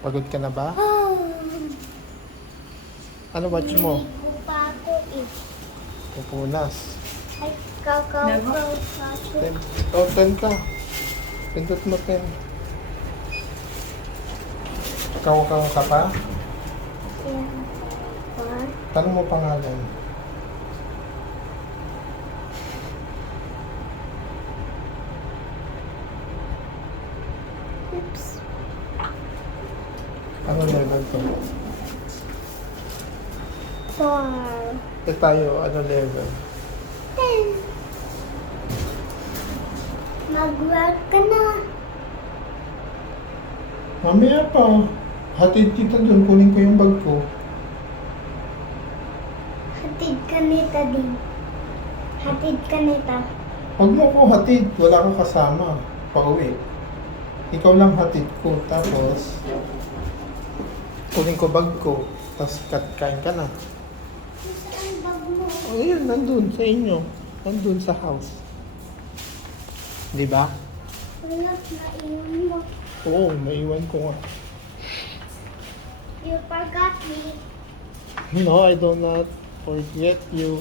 Pagod ka na ba? Oh, Ano watch mo? naligo pa ako eh. Pupunas. Ay, kakaw pa ako. 10 ka. Pindot mo 10. Kaw ka pa? Yan. Tanong mo pangalan. Oops. Ano level to? 4. Tayo, ano level? 10. Mag-work ka na. Mamaya pa. Hatid kita dun. Kunin ko yung bag ko. Hatid ka nita din. Hatid ka nita. Huwag mo ko hatid. Wala kang kasama. Pauwi. Ikaw lang hatid ko. Tapos, kunin ko bag ko. Tapos kain ka na. Saan bag mo? O yun, nandun sa inyo. Nandun sa house. Di ba? Wala, naiwan mo. Oo, maiwan ko nga. You forgot me. No, I do not forget you.